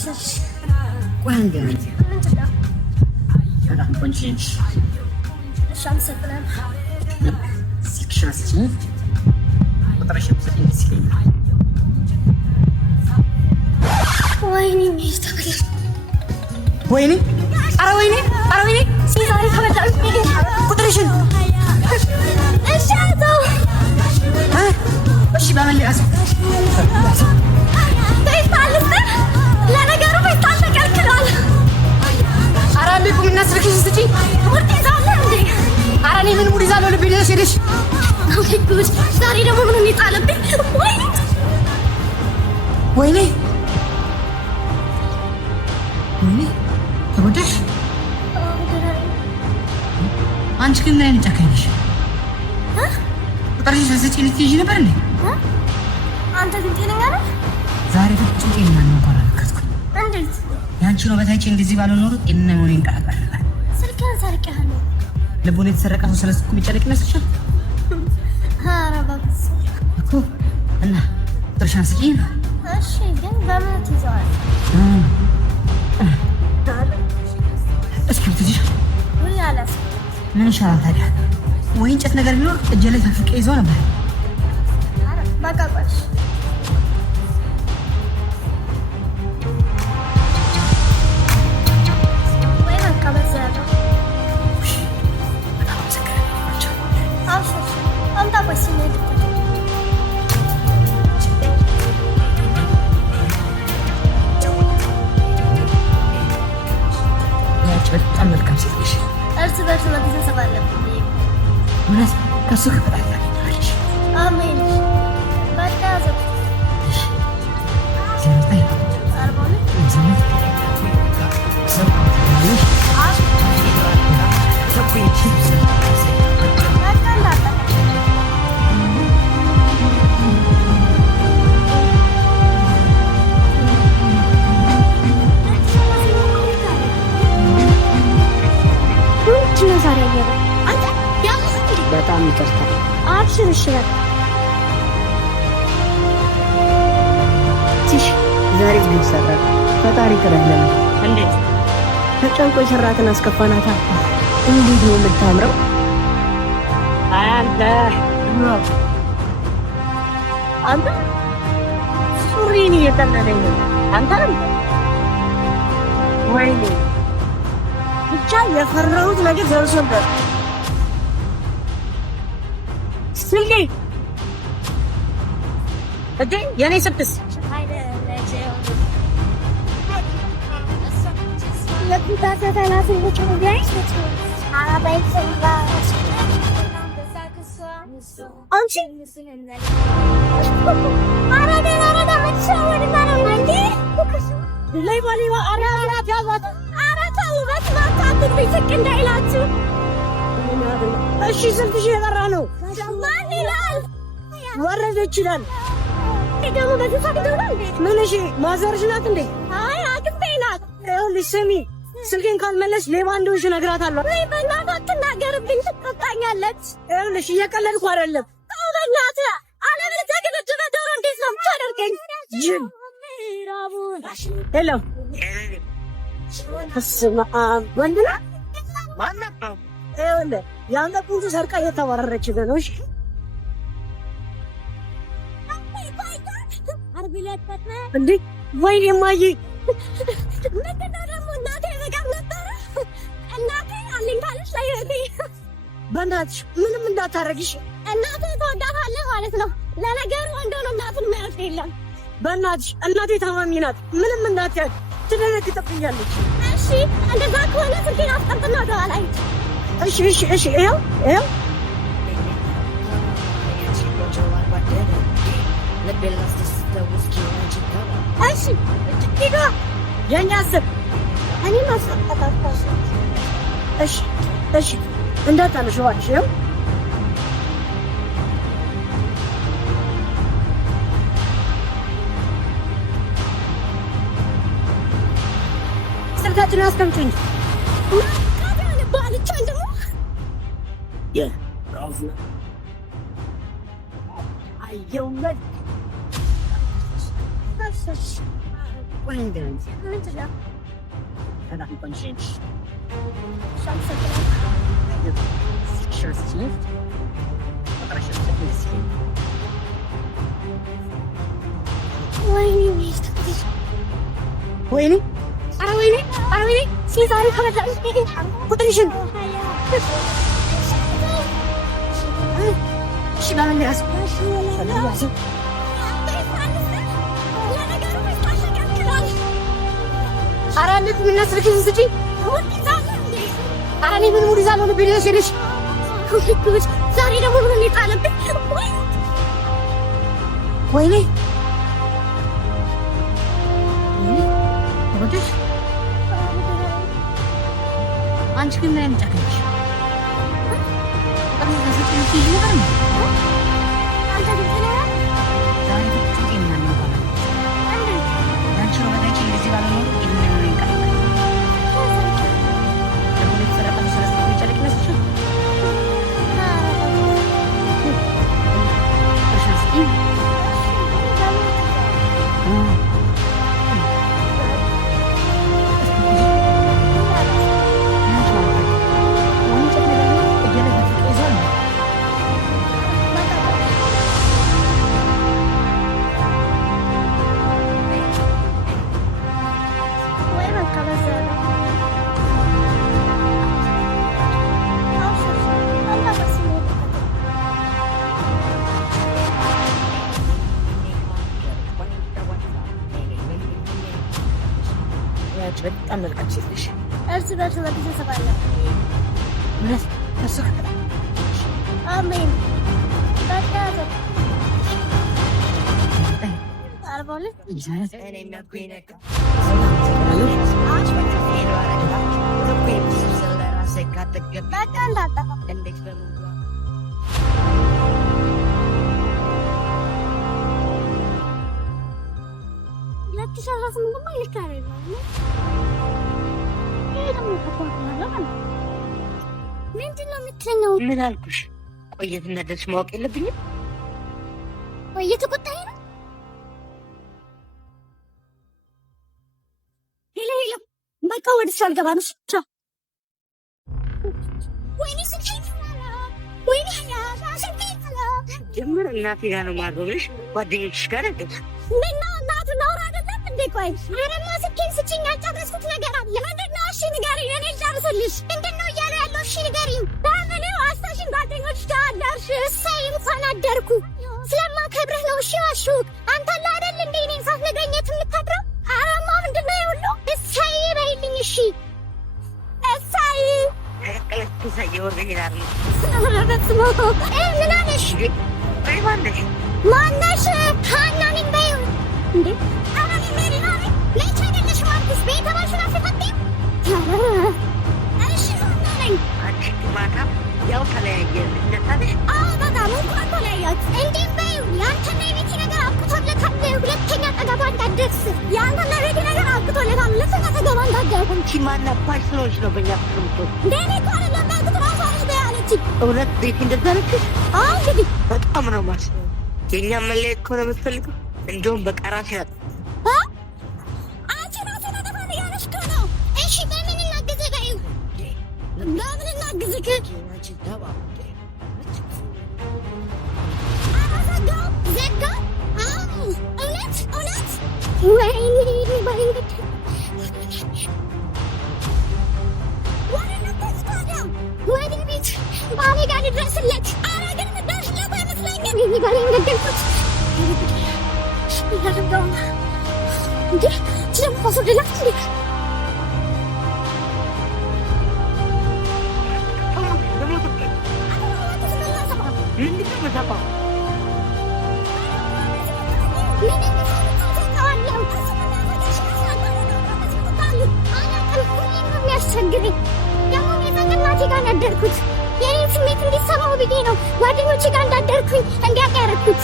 وين قاعد؟ أنا كنت الشمس بلان شمس وطرش بسكين سكين ويني ميستقل ويني؟ أرى ويني سيزاري خبرت قدرشن الشاتو ها؟ وش بعمل لي أسف؟ كيف تعلمت؟ لا نقرب يستعلق الكلام أرى بكم الناس ركيش ستي مرتي زعلان أرى لي من مريزان ولا بيدي شيرش أوكي زاري دمو من يطالب بي ويني تبدش أنت كم نين تكينش ها طريش ستي اللي تيجي نبرني ها أنت تنتيني أنا زاري فتشتي لنا نقرأ كذا عندك ያንቺ ነው በታች እንደዚህ ባለው ኖሮ ጤና ሆነ እንቀራቀር ስልኬን ሰርቄሃለሁ ልቡን የተሰረቀ ሰው ስለዚህ እኮ ቢጨነቅ ይመስልሻል ኧረ እባክህ እኮ እና ጥርሻን ስጪኝ እሺ ግን በምን ትይዘዋል እስኪ ትይዥ ወይ አላስ ምን ይሻላል ታዲያ ወይ እንጨት ነገር ቢኖር እጄ ላይ ተፍቄ ይዘው ነበር በቃ ቆሽ በጣም መልካም ሴት ነሽ። እርስ በርስ መተሳሰብ አለብን። እውነት ከሱ ከፈጣሪ ጋር ይኖርልሽ። አሜን። በቃ ዘው ዘመጣይ አርባለ ዘመጣይ በጣም ይቅርታ አብሽር እሺ ትሽ ዛሬ ግን ሰራ ፈጣሪ ይቅርልን እንዴት ተጨንቆ የሰራትን አስከፋናታ እንዴት ነው የምታምረው አንተ ሱሪን እየጠለለኝ ነው አንተ ወይኔ ብቻ የፈራሁት ነገር ደርሶበት ስልኬ እዴ የኔ ስድስት እሺ ስልክሽ የጠራ ነው ማን ይላል ወረደች ይላል ደግሞ በዚህ ፈቅደውናል ምን እሺ ማዘርሽ ናት እንዴ አይ አክስቴ ናት ይኸውልሽ ስሚ ስልኬን ካልመለስሽ ሌባ እንደሆንሽ እነግራታለሁ ወይ በእናትህ አትናገርብኝ ትቆጣኛለች ይኸውልሽ እየቀለድኩ አይደለም ተው በእናትህ አለበለዚያ ግን እጅ በዶሮ እንዴት ነው የምታደርገኝ ጅል ሄሎ እስማ ወንድ ናት ማናት ይኸውልህ የአንተ ቁንጭ ሰርቃ እየተባረረች ነው እሺ እንዴ ወይኔ እማዬ ምንድነው ደግሞ እናቴ በጋር ነበረ እናቴ አለኝ ካለች ለህይወቴ በእናትሽ ምንም እንዳታረግሽ እናቴ ትወዳታለህ ማለት ነው ለነገሩ እንደሆነ እናቱን የሚያልፍ የለም በእናትሽ እናቴ ታማሚ ናት ምንም እንዳትያት ትደነግጥብኛለች እሺ እንደዛ ከሆነ ስልኬን አስቀምጥና ወደኋላ ሂድ እሺ ይኸው እሺ ሂዱ የኛ ስር እኔ ማስቀጣጣሽ እሺ እንዳታነሽ እባክሽ ይኸው ስልካችንን አስቀምጪኝ ባልቻ እንደው አየው መልክ Windows. ምንድን ነው? በጣም ቆንጆ ነሽ። ሻምሰ ሸርት ሲፍት ቁጥርሽን ስድስት ወይኔ ሚስት ወይኔ ኧረ ወይኔ ኧረ ወይኔ ሲዛሬ ከበላሽ ቁጥርሽን እሺ ባለ ያዝ ያዝ ኧረ እንዴት የምናስልክሽ ስጪ ኧረ እኔ ምን ሙድ ይዛለሁ ልቤ ሄደሽ ሄደሽ ዛሬ ደግሞ ምን የጣለብኝ ወይኔ ወደሽ አንቺ ግን ምን ጨከንሽ? በጣም መልካም ሴት ነሽ። እርስ በርስ በቤተሰብ አለ። እውነት ተሰክተ አሜን። በቃ አርባለት በቃ እንዳጠፋ ምንድን ነው የምትለኝ? ምን አልኩሽ? ቆየት እንዳደረግሽ ማወቅ የለብኝም? እየተቆጣኝ ነው። ሄሎ ሄሎ፣ በቃ ወደ እሱ አልገባ ነው። ቻው። ወይኔ ስልኬን ወይኔ ስልኬን ጀምር እናቴ ጋር ነው የማድረው ብለሽ ጓደኞችሽ ጋር አይደል? ምነው እናቱ ነውር አይደለም እንዴ? ቆይ አረማ ስልኬን ስጭኝ፣ ያልጨረስኩት ነገር አለ። ምንድን ነው? እሺ ንገሪኝ፣ እኔ ልጨርስልሽ። ምንድን ነው እያለ ያለው? እሺ ንገሪኝ። በምንም አስታሽን ጓደኞች ጋር አደርሽ። እሰይ እንኳን አደርኩ። ስለማከብርህ ነው። እሺ ዋሽሁት። አንተ አለ አይደል እንዴ እኔን ሳትነግረኝ የት የምታድረው? አረማ ምንድን ነው የሁሉ? እሰይ በይልኝ። እሺ እሰይ ምን አለሽ? ማነሽ? ሀና ነኝ በይው። እንዴ ኧረ እኔ ሜሪ ነኝ። መቼ አይደለሽ ማርኩስ ቤተሰብሽን አትፈትይም? እሺ ሀና ነኝ። አንቺ ማታ ያው ተለያየን እንደታለሽ? አዎ በጣም እንኳን ተለያያችሁ። እንዴም በይው። ያንተና የቤቲ ነገር አብቅቶለታል። ሁለተኛ ጠገባ እንዳትደርስ። ያንተና የቤቲ ነገር አብቅቶለታል። ሁለተኛ ጠገባ እንዳትደርስ። አንቺ ማናባሽ ስለሆንሽ ነው በእኛ ፍቅር የምትወጪው? እንደ እኔ እኮ አይደለም ያልኩት፣ እራሷ ነች በያለችኝ። እውነት ቤቲ እንደዛ አለችሽ? አዎ እንግዲህ በጣም ነው የማስበው። የእኛም መለየት ከሆነ የምትፈልገው እንደውም በቃ ራስሽ ናት። አንቺ ራስሽን አጠፋለሁ እያለሽ እኮ ነው። እሺ በምን እናግዝህ በይው። በምን እናግዝህ? ዘጋው ዘጋው። አዎ እውነት እውነት። ወይኔ ወይኔ ወደ ቤት ባሌ ጋር ልድረስለት። ኧረ ግን የምትደርስለት አይመስለኝም። ይሄ ጋር የነገርኩት እያደረገው ነው እንዴ? ደግሞ ወሰደላት እንዴ? የሚያስቸግረኝ ደግሞ እናቴ ጋር ያደርኩት የኔን ስሜት እንዲሰማው ብዬ ነው። ጓደኞቼ ጋር እንዳደርኩኝ እንዲያውቅ ያደረኩት።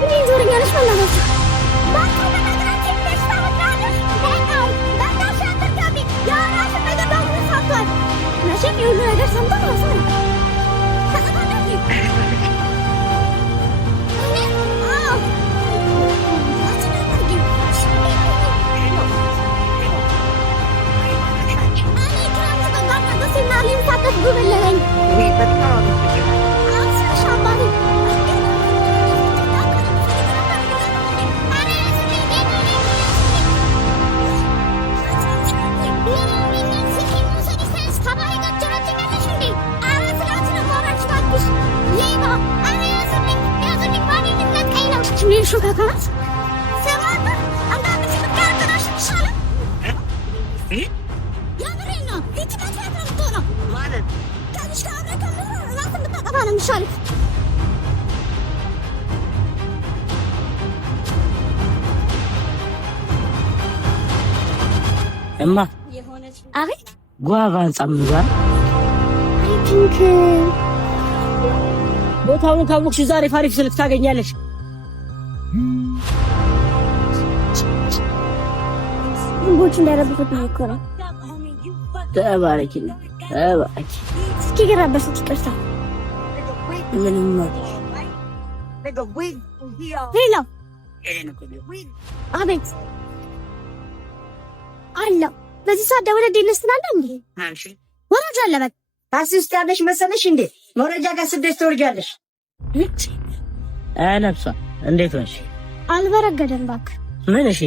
ምን ዞረኛለች መናገር ባንተ በነገራችን ደስታ ወዳለሽ በቃው በቃሽ አትርጋቢ። የራስ ነገር በሙሉ ሰምቷል። መቼም የሁሉ ነገር ሰምቶ ራሱ ነው ተቀባለች። እኔ አዎ አትናገርጊ ሾካካት ሰማና አንዳንድ ሲምትጋርገናሽ ይሻላል። ያምሬ ነው ይችላል ያምርቶ ነው ማለት ከልጅ ጋር ከመረ ራስ እንድታጠፋ ነው የሚሻለው። እማ አቤት ጓቫን ጻምዛል አይ ቲንክ ቦታውን ካወቅሽ ዛሬ ፋሪፍ ስልክ ታገኛለሽ። ቦቹ እንዳረብኩት ነው እኮ ነው። ተባረኪና ተባረኪ። እስኪ ገራበሽ ይቅርታ። ምንም ሄሎ አቤት አላ በዚህ ሰዓት ደውለህ ደንስ ትላለህ እንዴ? አንቺ ወራጅ አለበት ታክሲ ውስጥ ያለሽ መሰለሽ እንዴ? መረጃ ጋር ስደሽ ትወርጃለሽ። ነፍሷ እንዴት ነሽ? አልበረገደም እባክህ። ምን? እሺ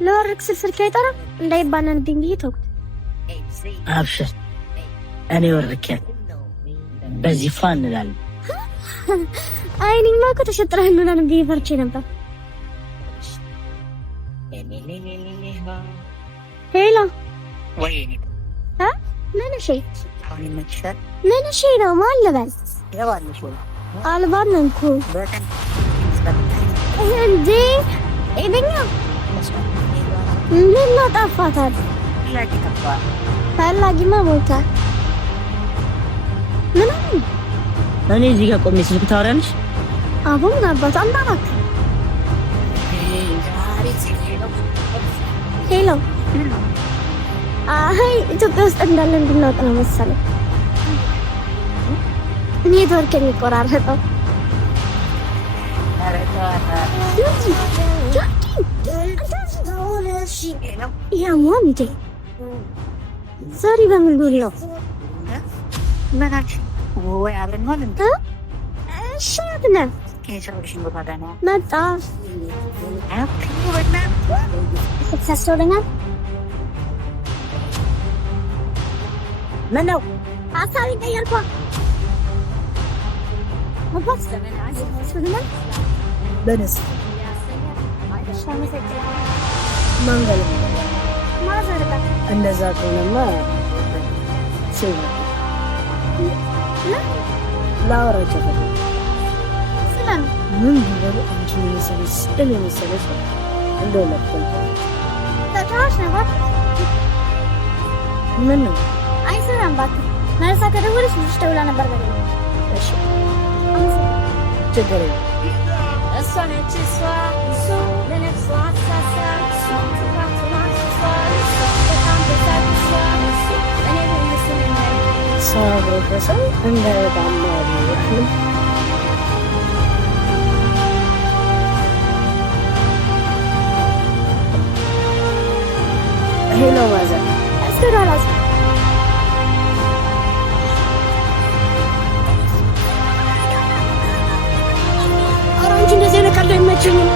ለወርቅ ስልክ አይጠራም እንዳይባነንብኝ ብዬ ተውኩት። አብሽር እኔ ወርቄ በዚህ ፋን እንላለን። አይኔማ እኮ ተሸጥረህ እንላለን ብዬ ፈርቼ ነበር። ሄሎ ወይኔ ምን እሺ ምን እሺ ነው ማን ልበል? ያባልሽ ወይ አልባነንኩ በቀን እንዴ እኛ ምን ላጣፋታል? ፈላጊማ ሞታል። ምን እኔ እዚህ ጋር ቆሜ ስልክ ታወሪያለሽ? አቦ ምን አባቱ አምባባክ ሄሎ አይ ኢትዮጵያ ውስጥ እንዳለ እንድናውቅ ነው መሰለኝ። ኔትወርክ የሚቆራረጠው ዛሬ በምን ዱል ነው? ወይ አብረን ማለት ነው። እሺ አብነ መጣ ተሳስቶልኛል። ምን ነው ሀሳብ ይቀየርኳ አባስ ስለምን በነስ መንገል ማዘርጋ እንደዛ ከሆነማ ሲው ላወራቸው ስለምን ምን ቢሆን አንቺ መሰለሽ እኔ መሰለሽ እንደው ለፈን ተጫዋች ነበር። ምን ነው አይሰራም እባክህ። መልሳ ከደወለች ልጅ ደውላ ነበር በለኝ። እሺ ችግር የለም። እሷ ነች እሷ እሱ ለነፍሷ አሳሳ እሱ ሰው እንደዳማሪ ሄሎ ማዘር አስተዳላስ አራንቺ እንደዚህ ነቀለ አይመችኝም።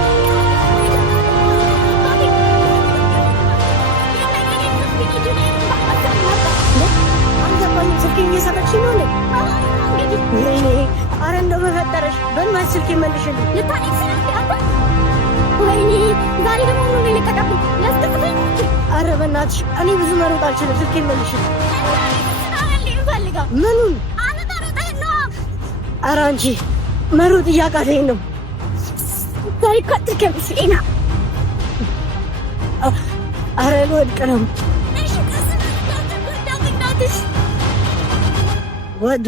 ስልኬን እየሰራች ነው እንዴ? ወይኔ ኧረ እንደው በፈጠረሽ በእናትሽ ስልክ መልሽልኝ። ልታኔክስ አንተ ወይኔ ዛሬ ደግሞ ምን ልቀቀብኝ ያስከፍተኝ። ኧረ በእናትሽ እኔ ብዙ መሮጥ አልችልም። ስልኬን መልሽልኝ። ምኑን ኧረ አንቺ መሮጥ እያቃተኝ ነው። ዛሬ እኮ አትከብስሌና ኧረ ልወድቅ ነው። ወደ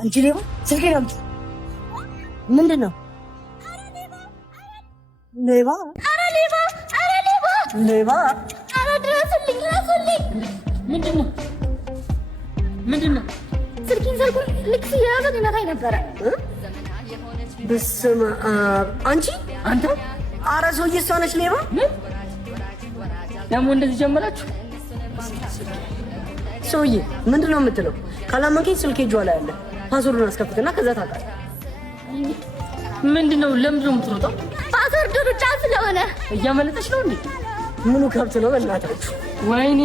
አንቺ ሌባ ስልኬን አምጪ። ምንድን ነው? ሌባ! ኧረ ሌባ! ኧረ ሌባ! ሌባ! ኧረ ድረስልኝ! ድረስልኝ! ምንድን ነው? ምንድን ነው? ስልኬን ሰርቆ ልክ ሲያያዘ ሊመታኝ ነበረ። በስመ አብ! አንቺ አንተ! ኧረ ሰውዬ እሷ ነች ሌባ። ደግሞ እንደዚህ ጀመራችሁ? ሰውዬ ምንድነው የምትለው? ካላመንከኝ ስልኬ እጇ ላይ አለ። ፓስወርዱን አስከፍትና ከዛ ታውቃለህ። ምንድነው? ለምንድነው የምትሮጠው? ፓስወርዱ ሩጫ ስለሆነ እያመለጠች ነው እንዴ? ምኑ ከብት ነው በእናታችሁ? ወይኔ!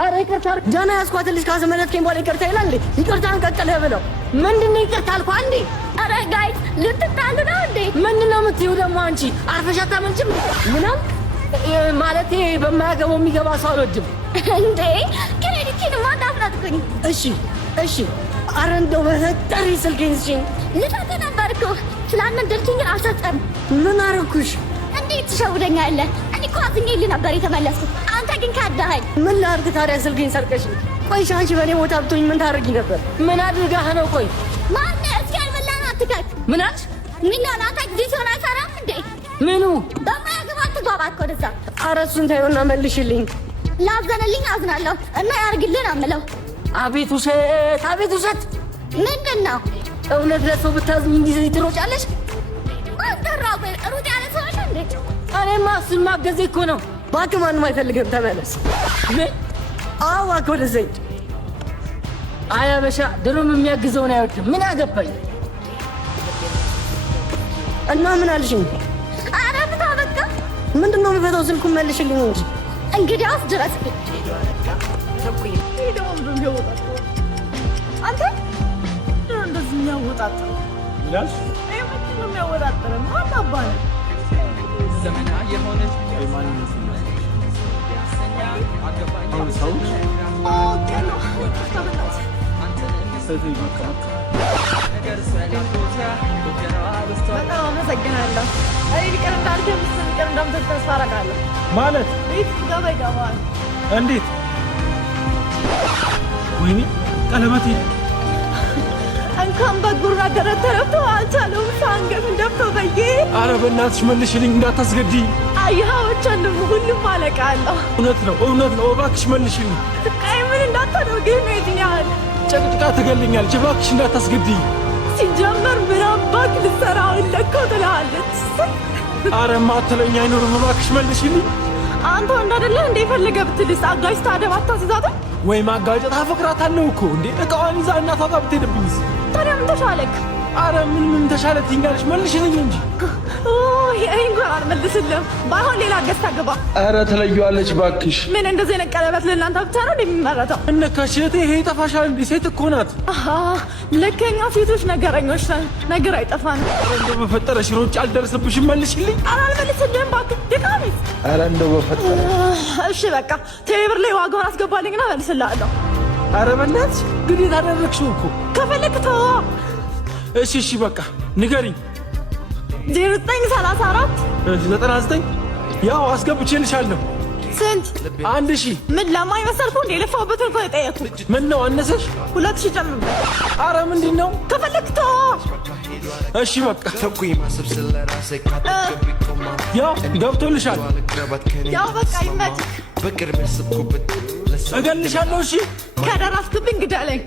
ኧረ ይቅርታ ጃና ያስኳትን ልጅ ካስመለጥከኝ በኋላ ይቅርታ ይላል እንዴ? ይቅርታን ቀጥለህ ብለው። ምንድነው ይቅርታ አልኩህ አንዴ? ኧረ ጋይስ ልትጣሉ ነው እንዴ? ምንድነው የምትይው ደግሞ አንቺ? አርፈሽ አታመልጭም? ምናምን ማለቴ በማያገባው የሚገባ ሰው አልወድም እንዴ። ክሬዲቲን ማዳፍራትኩኝ። እሺ ኧረ እንደው በፈጠሪ ስልኬን ስጪኝ። ልፈትህ ነበር እኮ ስላልነደልኩኝ አልሰጠም። ምን አደረኩሽ? እንዴት ትሸውደኛለህ? እኔ እኮ አዝኜልህ ነበር የተመለስኩት። አንተ ግን ካዳኸኝ። ምን ላድርግ ታዲያ ስልኬን ሰርቀሽ? ቆይ አንቺ በእኔ ቦታ ብትሆኝ ምን ታደርጊ ነበር? ምን አድርጋህ ነው? ቆይ ማነህ? እስኪ ያልበላን አትከክ። ምን አልሽ? ምን አላታ ጊዜ ሲሆን አይሰራም እንዴ? ምኑ በማያገባ አትግባባት ወደዛ። ኧረ እሱን ተይውና መልሽልኝ። ላዘነልኝ አዝናለሁ እና ያርግልን አምለው። አቤት ውሸት! አቤት ውሸት! ምንድን ነው? እውነት ለሰው ብታዝኝ እንዲህ ትሮጫለሽ? ማስጠራው ሩጥ ያለ ሰው አለ እንዴ? እኔማ እሱን ማገዜ እኮ ነው። እባክህ ማንም አይፈልግም፣ ተመለስ። ምን? አዎ እባክህ ወደዛ ሂድ። አይ አበሻ ድሮም የሚያግዘውን አይወድም። ምን አገባኝ? እና ምን አልሽኝ? ኧረ ፍታ በቃ። ምንድን ነው የምፈታው? ስልኩን መልሽልኝ እንጂ። እንግዲያውስ ድረስ አንተ እንደዚህ የሚያወጣጥር ይላልሽ? ምንድን ነው የሚያወጣጥር? ማን አባህ ነው? ዘመና የሆነች በጣም አመሰግናለሁ። እኔ ሊቀር እንዳልክ ምስል ሊቀር እንደምትል ተስፋ አደርጋለሁ። ማለት ቤት ገባ ይገባል። እንዴት? ወይኔ ቀለበቴ እንኳን በጉራ ደረት ተረፍቶ አልቻለውም። ሳንገት እንደምቶ በዬ። አረ በእናትሽ መልሽልኝ፣ እንዳታስገድኝ። አያዎች አለሙ ሁሉም አለቃ አለው። እውነት ነው፣ እባክሽ መልሽልኝ። ቀይ ምን እንዳታደርግህ ነው የትኛል ጨቅጭቃ ትገልኛለች። እባክሽ እንዳታስገድኝ። ሲጀመር ምን አባክ ልትሰራውን ለኮ ትልሃለች። አረ ማትለኝ አይኖርም፣ እባክሽ መልሽልኝ። አንተ ወንድ አይደለህ እንደ ፈለገ ብትልስ አጋጅ ታደብ አታስይዛትም ወይ? ማጋጨት አፈቅራታለሁ እኮ እንዴ። እቃዋን ይዛ እናቷ ጋር ብትሄድብኝስ? ታዲያ ምን ተሻለክ? አረ ምን ተሻለ ትይኛለሽ? መልሽልኝ እንጂ። እኔ እንኳን አልመልስልም። ባይሆን ሌላ ገዝታ ግባ። አረ ትለየዋለች እባክሽ። ምን እንደዚህ አይነት ቀለበት ለእናንተ ብቻ ነው የሚመረተው? እነካሽ እህቴ፣ ይሄ ይጠፋሻል እንዴ? ሴት እኮ ናት። ልከኛ ሴቶች ነገረኞች ነን። ነገር አይጠፋንም። እንደው በፈጠረሽ ሮጭ አልደርስብሽም። መልሽልኝ። ኧረ አልመልስልህም እባክህ ድካሜት። አረ እንደው በፈጠረ እሺ በቃ ቴብር ላይ ዋጋውን አስገባልኝና መልስልሃለሁ። አረ በእናትሽ ግዴታ አደረግሽው እኮ። ከፈለክ ተዋ። እሺ በቃ ንገሪኝ። 0934 99 ያው አስገብቼልሻለሁ። ስንት? 1000። ምን ለማይመሰልኩ እንደ የለፋሁበትን እኮ የጠየኩት። ምን ነው አነሰሽ? 2000 ጨምርበት። አረ ምንድን ነው? ከፈለክ ተዋ። እሺ በቃ ያው ገብቶልሻል። ያው በቃ ይመችህ። እገልሻለሁ። እሺ ከደረስክብኝ ግደለኝ።